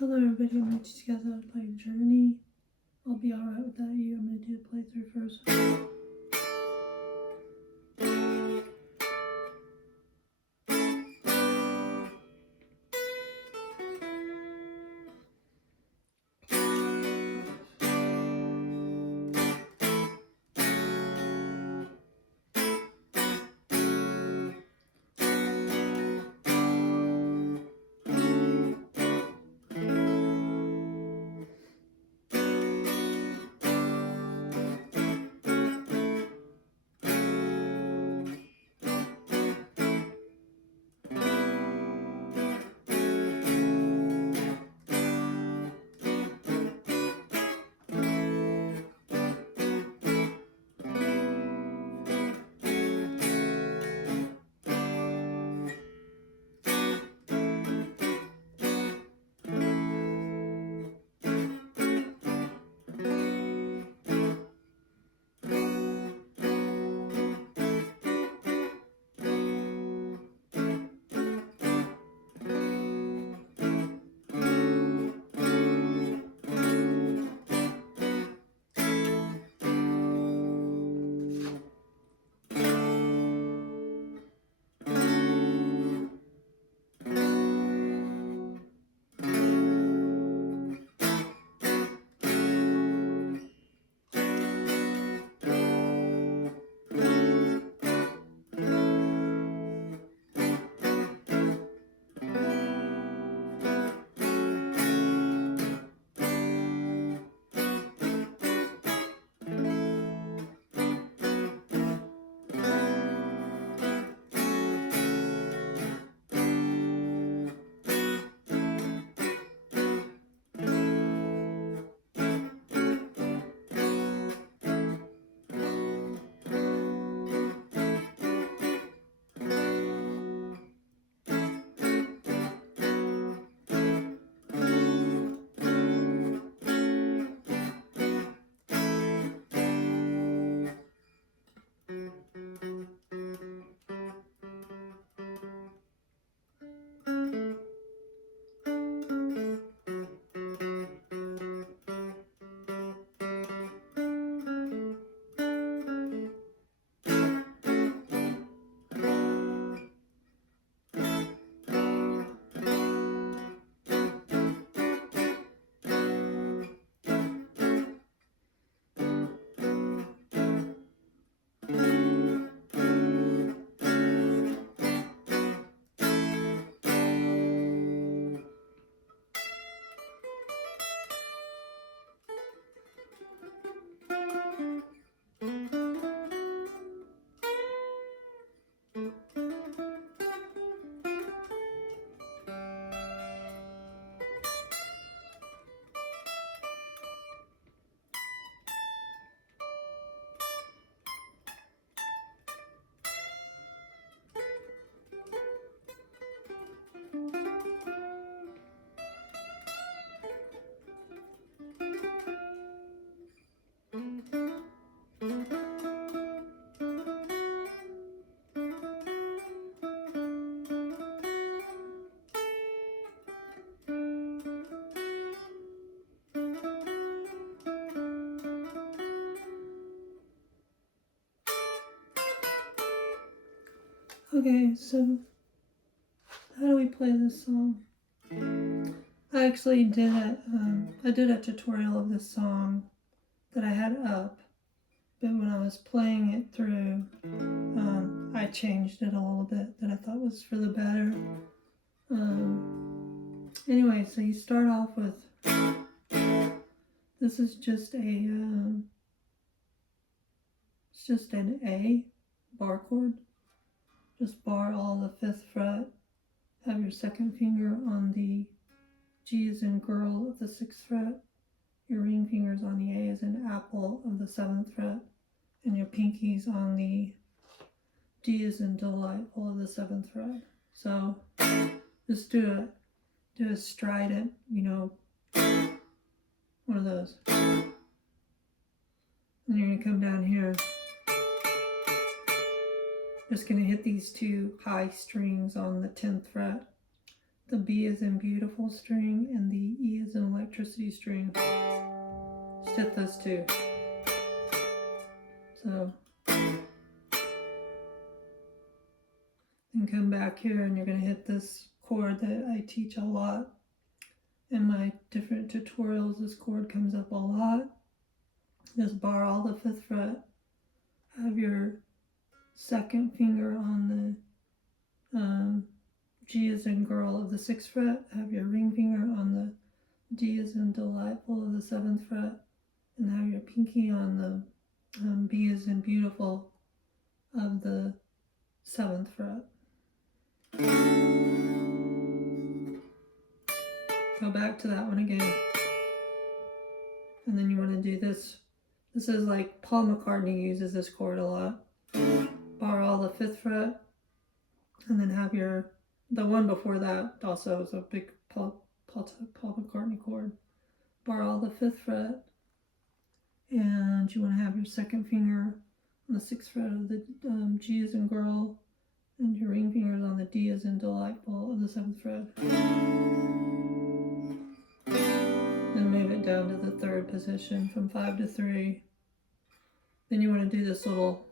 Hello everybody, I'm going to teach you guys how to play Journey. I'll be alright with that. I'm going to do the playthrough first. Okay, so how do we play this song? I actually did I did a tutorial of this song that I had up, but when I was playing it through, I changed it a little bit that I thought was for the better. Anyway, so you start off with, this is just it's just an A bar chord. Just bar all the 5th fret, have your second finger on the G as in girl of the 6th fret, your ring fingers on the A as in apple of the 7th fret, and your pinkies on the D as in delightful of the 7th fret. So just do a strident, one of those. And you're going to come down here. Just going to hit these 2 high strings on the 10th fret. the B is in beautiful string, and the E is in electricity string. Just hit those two. So, then come back here and you're going to hit this chord that I teach a lot in my different tutorials. This chord comes up a lot. Just bar all the 5th fret. Have your second finger on the G as in girl of the 6th fret. Have your ring finger on the D as in delightful of the 7th fret. And have your pinky on the B as in beautiful of the 7th fret. Go back to that one again. And then you want to do this. This is like Paul McCartney uses this chord a lot. Bar all the 5th fret. And then have the one before that also is a big Paul McCartney chord. Bar all the 5th fret. And you want to have your second finger on the 6th fret of the G as in girl, and your ring fingers on the D as in delightful of the 7th fret. Then move it down to the 3rd position from 5 to 3. Then you want to do this little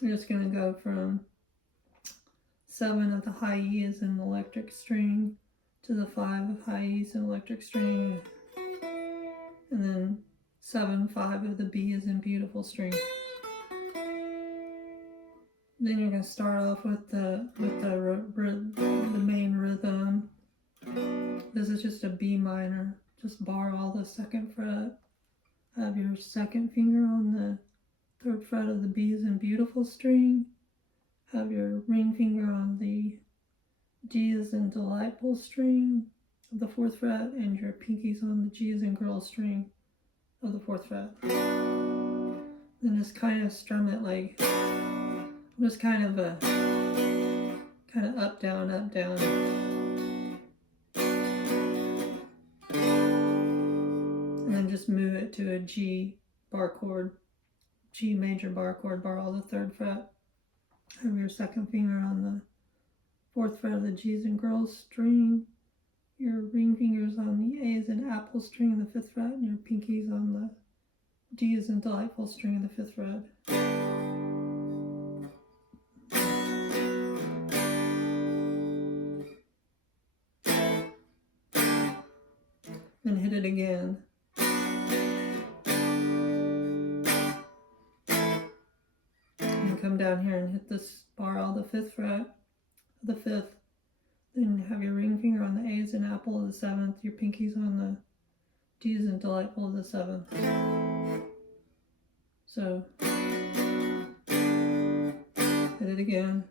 you're just going to go from 7 of the high E as in electric string to the 5 of high E's in electric string, and then 7, 5 of the B as in beautiful string. Then you're going to start off with the main rhythm. This is just a B minor. Just bar all the 2nd fret. Have your second finger on the 3rd fret of the B as in beautiful string. Have your ring finger on the D as in delightful string of the 4th fret, and your pinkies on the G as in girl string of the 4th fret. Then just kind of strum it like, just kind of up, down, up, down. And then just move it to a G bar chord, G major bar chord, bar all the 3rd fret. Have your second finger on the 4th fret of the G's and girls string, your ring fingers on the A as in apple string of the 5th fret, and your pinkies on the D as in delightful string of the 5th fret. Then hit it again. And come down here and hit this bar all the 5th fret of the 5th. Then have your ring finger on the A as in apple of the 7th, your pinkies on the D as in delightful of the 7th. So, hit it again.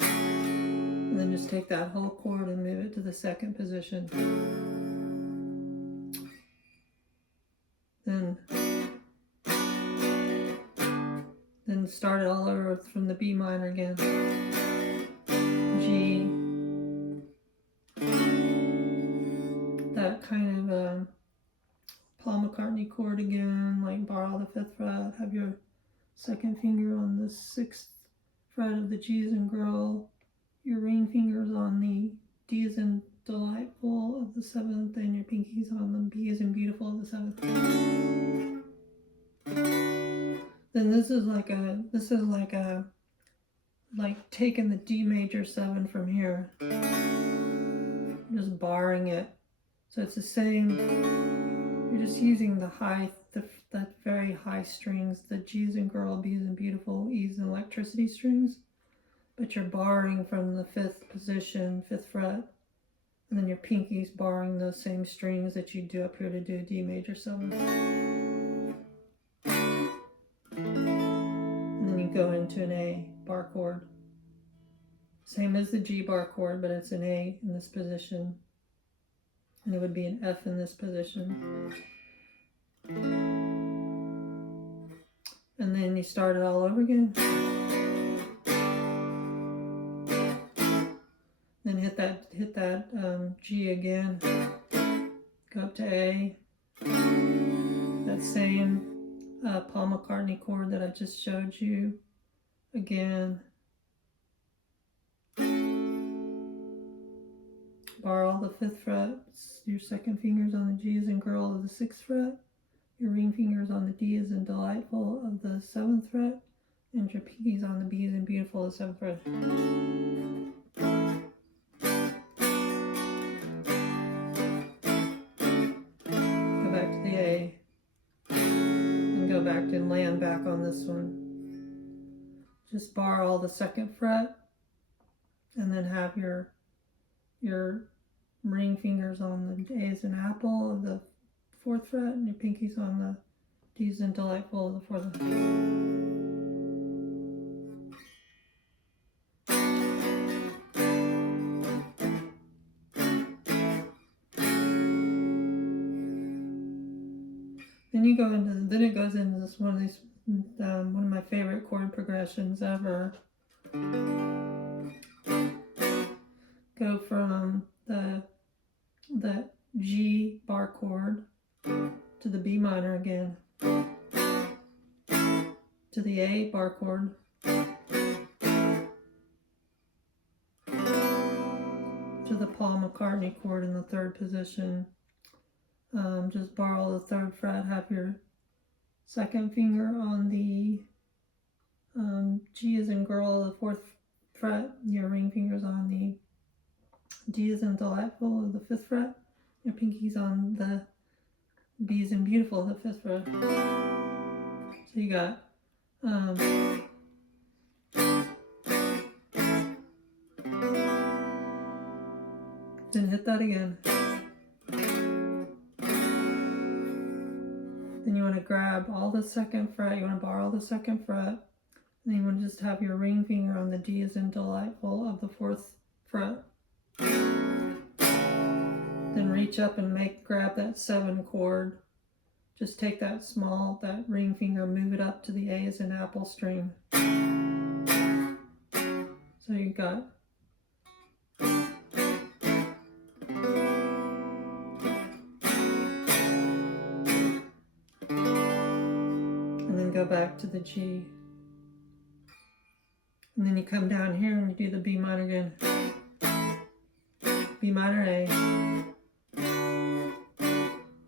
And then just take that whole chord and move it to the 2nd position. Then start it all over from the B minor again. G. That kind of Paul McCartney chord again, like bar all the 5th fret. Have your second finger on the 6th fret of the G as in girl. Your ring fingers on the D as in delightful of the 7th, and your pinkies on the B as in beautiful of the 7th. Then this is like taking the D major 7 from here, just barring it. So it's the same. You're just using the very high strings, the G's in girl, B's in beautiful, E's in electricity strings, but you're barring from the 5th position, 5th fret, and then your pinky's barring those same strings that you do up here to do D major 7. And then you go into an A bar chord. Same as the G bar chord, but it's an A in this position. And it would be an F in this position. And then you start it all over again. Then hit that G again. Go up to A. That same Paul McCartney chord that I just showed you again. Bar all the 5th fret, your second finger's on the G as in girl of the 6th fret, your ring finger's on the D as in delightful of the 7th fret, and your pinky's on the B as in beautiful of the 7th fret. Go back to the A, and go back and land back on this one. Just bar all the 2nd fret, and then have your ring fingers on the A as in apple of the 4th fret, and your pinky's on the D as in delightful of the 4th fret. Then it goes into this one of these one of my favorite chord progressions ever. Go from the G bar chord to the B minor again, to the A bar chord, to the Paul McCartney chord in the 3rd position. Just bar all the 3rd fret, have your 2nd finger on the G as in girl, the 4th fret, your ring finger's on the D as in delightful of the 5th fret, your pinky's on the B as in beautiful of the 5th fret. So you got then hit that again. Then you want to grab all the 2nd fret, you want to bar all the 2nd fret, and then you want to just have your ring finger on the D as in delightful of the 4th fret. Then reach up and grab that 7 chord. Just take that ring finger, move it up to the A as in apple string. So you got go back to the G, and then you come down here and you do the B minor again, B minor A,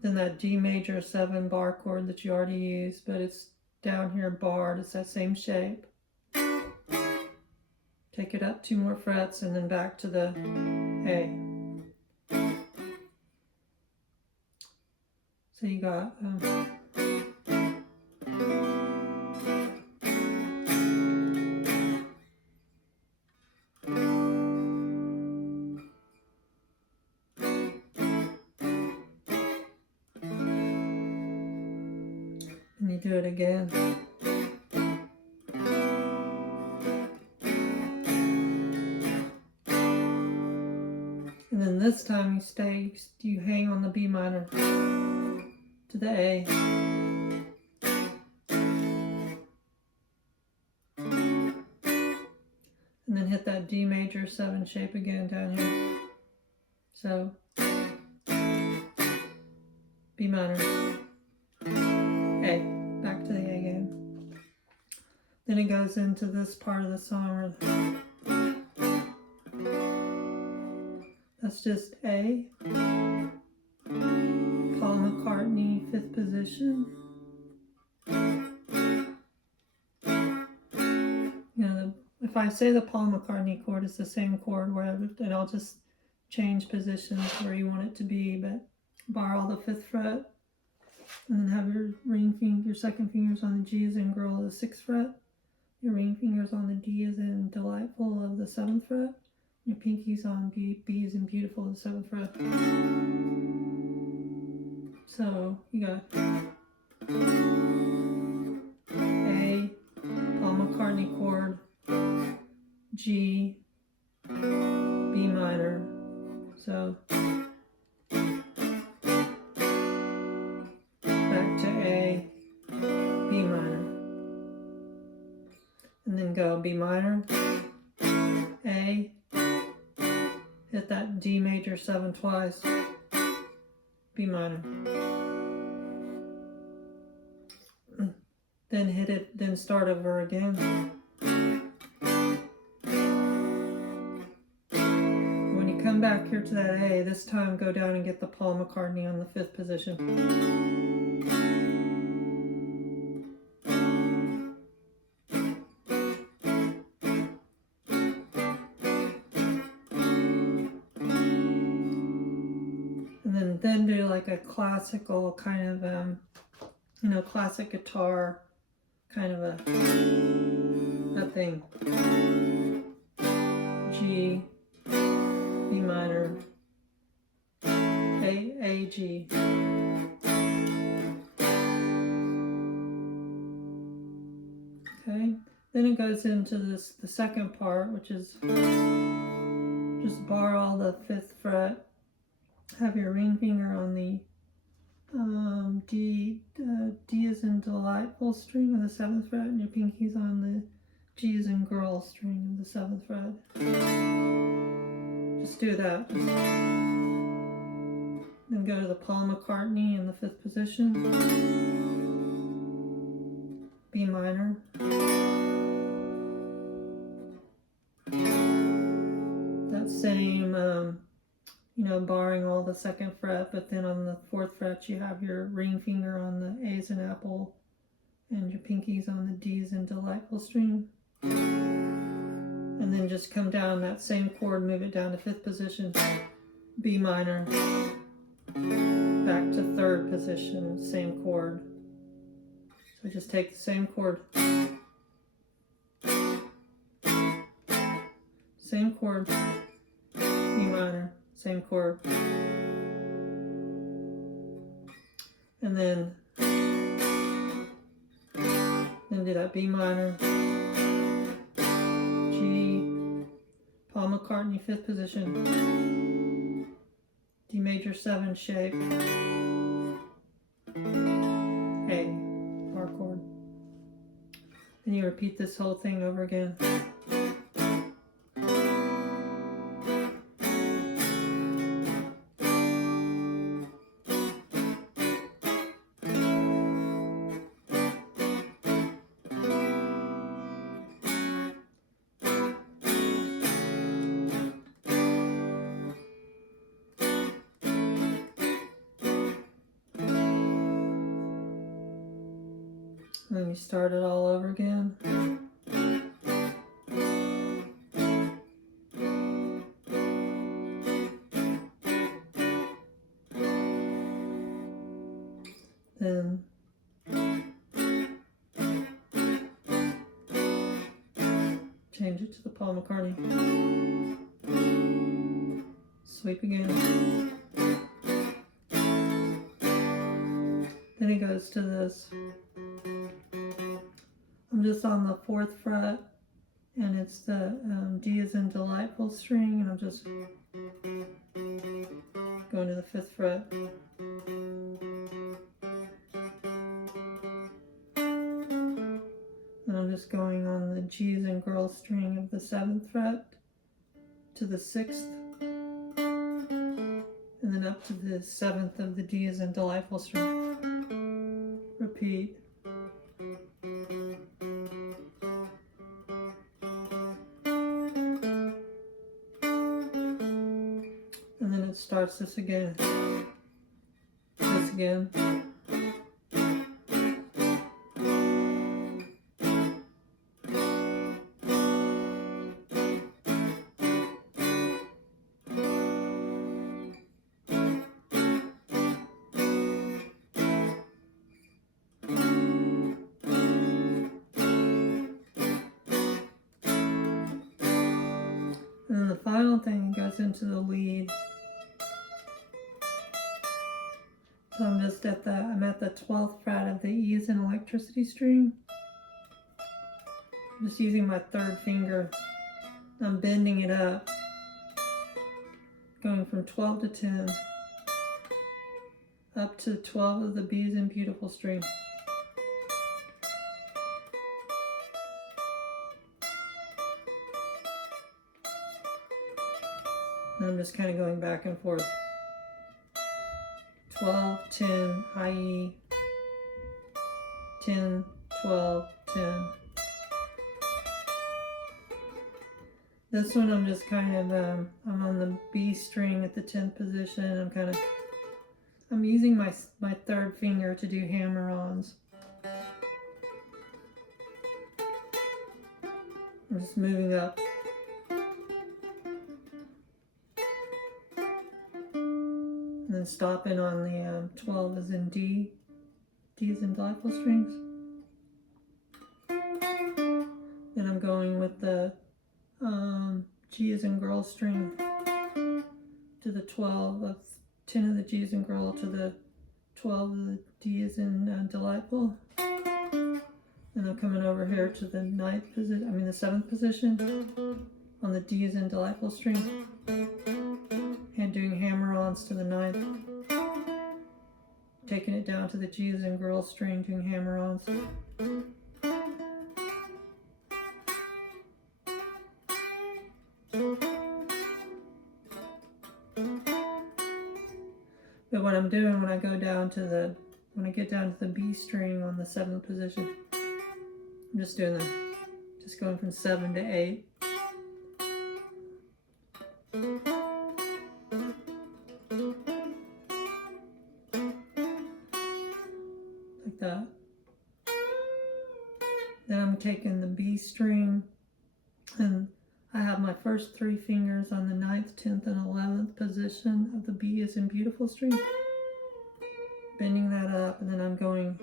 then that D major 7 bar chord that you already used, but it's down here barred, it's that same shape. Take it up 2 more frets and then back to the A. So you got and you do it again. And then this time you hang on the B minor to the A. And then hit that D major 7 shape again down here. So B minor, A, back to the A again. Then it goes into this part of the song. That's just A, Paul McCartney, 5th position. If I say the Paul McCartney chord, it's the same chord wherever, and I'll just change positions where you want it to be, but bar all the 5th fret, and then have your ring finger, your 2nd finger's on the G as in girl of the 6th fret, your ring finger's on the D as in delightful of the 7th fret, your pinky's on B as in beautiful of the 7th fret. So you got A, Paul McCartney chord, G, B minor. So back to A, B minor. And then go B minor, A, hit that D major 7 twice, B minor. then hit it, then start over again. When you come back here to that A, this time go down and get the Paul McCartney on the 5th position. And then do like a classical kind of, classic guitar kind of a thing. G, B minor, A, G. Okay, then it goes into the second part, which is just bar all the 5th fret. Have your ring finger on the D is in delightful string of the 7th fret, and your pinky's on the G is in girl string of the 7th fret. Just do that. Then go to the Paul McCartney in the 5th position. B minor. That same, barring all the 2nd fret, but then on the 4th fret you have your ring finger on the A's in apple and your pinkies on the D's in delightful string. And then just come down that same chord, move it down to 5th position, B minor, back to 3rd position, same chord. So just take the same chord, same chord, B minor, same chord, and then do that B minor, G, Paul McCartney 5th position, D major 7 shape, A, bar chord. Then you repeat this whole thing over again. And then you start it all over again. Then change it to the Paul McCartney. Sweep again. Then it goes to this. I'm just on the 4th fret, and it's the D is in delightful string, and I'm just going to the 5th fret. And I'm just going on the G's and girl string of the 7th fret to the 6th, and then up to the 7th of the D is in delightful string. Repeat. And then it starts this again. This again. And then the final thing goes into the lead. So I'm just at the 12th fret of the E is in electricity string. I'm just using my 3rd finger. I'm bending it up, going from 12 to 10, up to 12 of the B's in beautiful string. And I'm just kind of going back and forth. 12, 10, high E, 10, 12, 10. This one I'm just kind of, I'm on the B string at the 10th position. I'm using my third finger to do hammer-ons. I'm just moving up. And then stopping on the 12 is in D. D is in delightful strings. Then I'm going with the G is in girl string to the 12 of 10 of the G is in girl to the 12 of the D is in delightful. And I'm coming over here to the 9th position, I mean the 7th position on the D is in delightful string and doing hammer-ons to the 9th. Taking it down to the G is in girl string, doing hammer-ons. But what I'm doing when I go down to the, when I get down to the B string on the 7th position, I'm just doing that, just going from 7 to 8. Like that. Then I'm taking the B string and I have my first 3 fingers on the 9th, 10th, and 11th position of the B is in beautiful string. Bending that up, and then I'm going,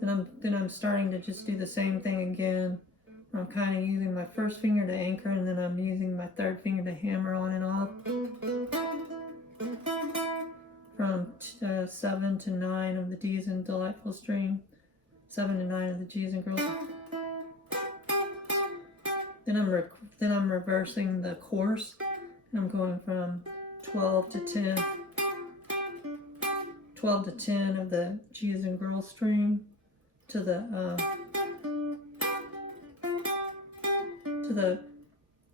then I'm starting to just do the same thing again. I'm kind of using my first finger to anchor, and then I'm using my third finger to hammer on and off. From 7 to 9 of the D's in delightful string, 7 to 9 of the G's in girls. Then I'm reversing the course, and I'm going from 12 to 10, 12 to 10 of the G's in girl string to the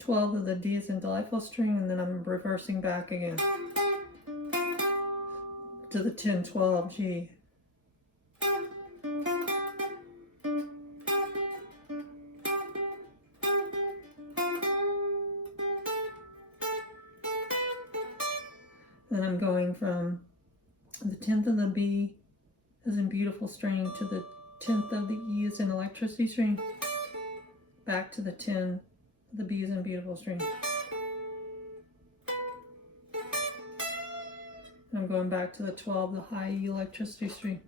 12 of the D's in delightful string, and then I'm reversing back again to the 10, 12 G. Then I'm going from the 10th of the B is in beautiful string to the 10th of the E is in electricity string, back to the 10 of the B is in beautiful string. And I'm going back to the 12, the high E electricity string.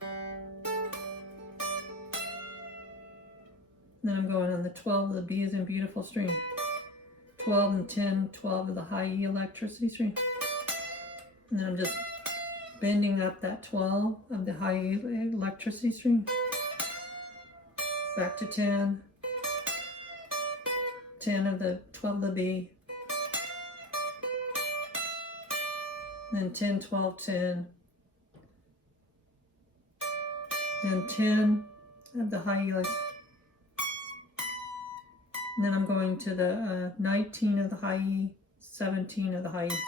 And then I'm going on the 12 of the B is in beautiful string. 12 and 10, 12 of the high E electricity string. And then I'm just bending up that 12 of the high E electricity string. Back to 10. 10 of the 12 of the B. Then 10, 12, 10. Then 10 of the high E electricity. And then I'm going to the 19 of the high E, 17 of the high E.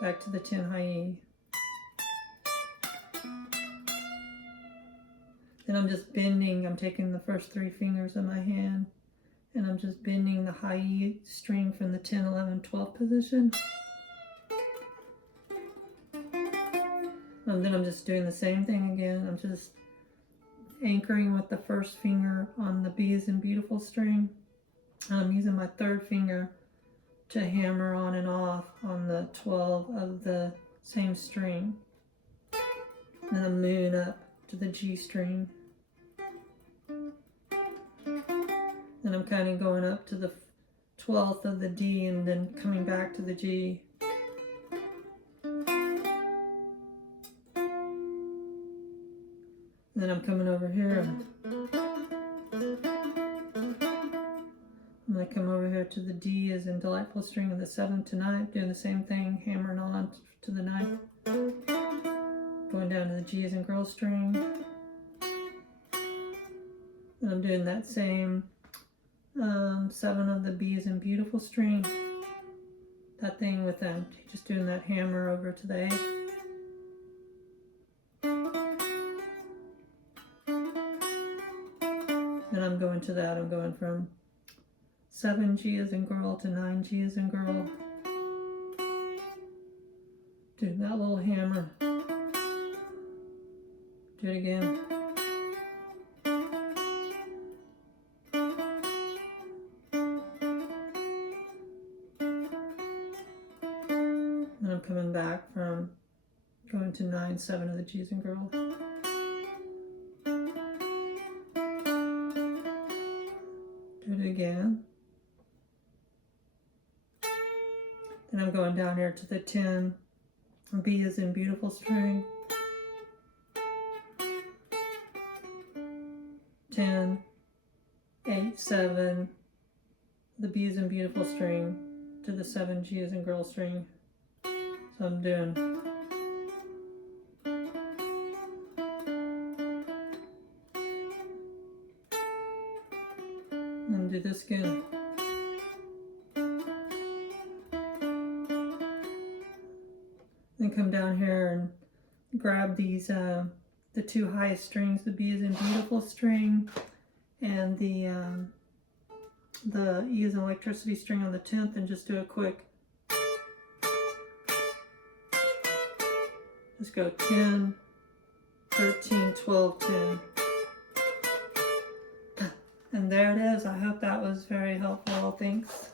Back to the 10 high E. Then I'm just bending, I'm taking the first 3 fingers of my hand and I'm just bending the high E string from the 10, 11, 12 position. And then I'm just doing the same thing again. I'm just anchoring with the first finger on the B is in beautiful string. And I'm using my third finger to hammer on and off on the 12 of the same string. And then I'm moving up to the G string. Then I'm kind of going up to the 12th of the D and then coming back to the G. And then I'm coming over here. And I come over here to the D is in delightful string of the 7th to 9th, doing the same thing, hammering on to the 9th. Going down to the G is in girl string. And I'm doing that same 7 of the B is in beautiful string. That thing with them, just doing that hammer over to the A. I'm going to that. I'm going from 7G as in girl to 9G as in girl. Do that little hammer. Do it again. And I'm coming back from going to 9/7 of the G's in girl. Do it again. Then I'm going down here to the 10. B is in beautiful string. 10, 8, 7. The B is in beautiful string to the 7G is in girl string. So I'm doing and do this again. Then come down here and grab these the two highest strings. The B is in beautiful string and the E is in electricity string on the 10th, and just do a quick. Just go 10, 13, 12, 10. And there it is. I hope that was very helpful. Thanks.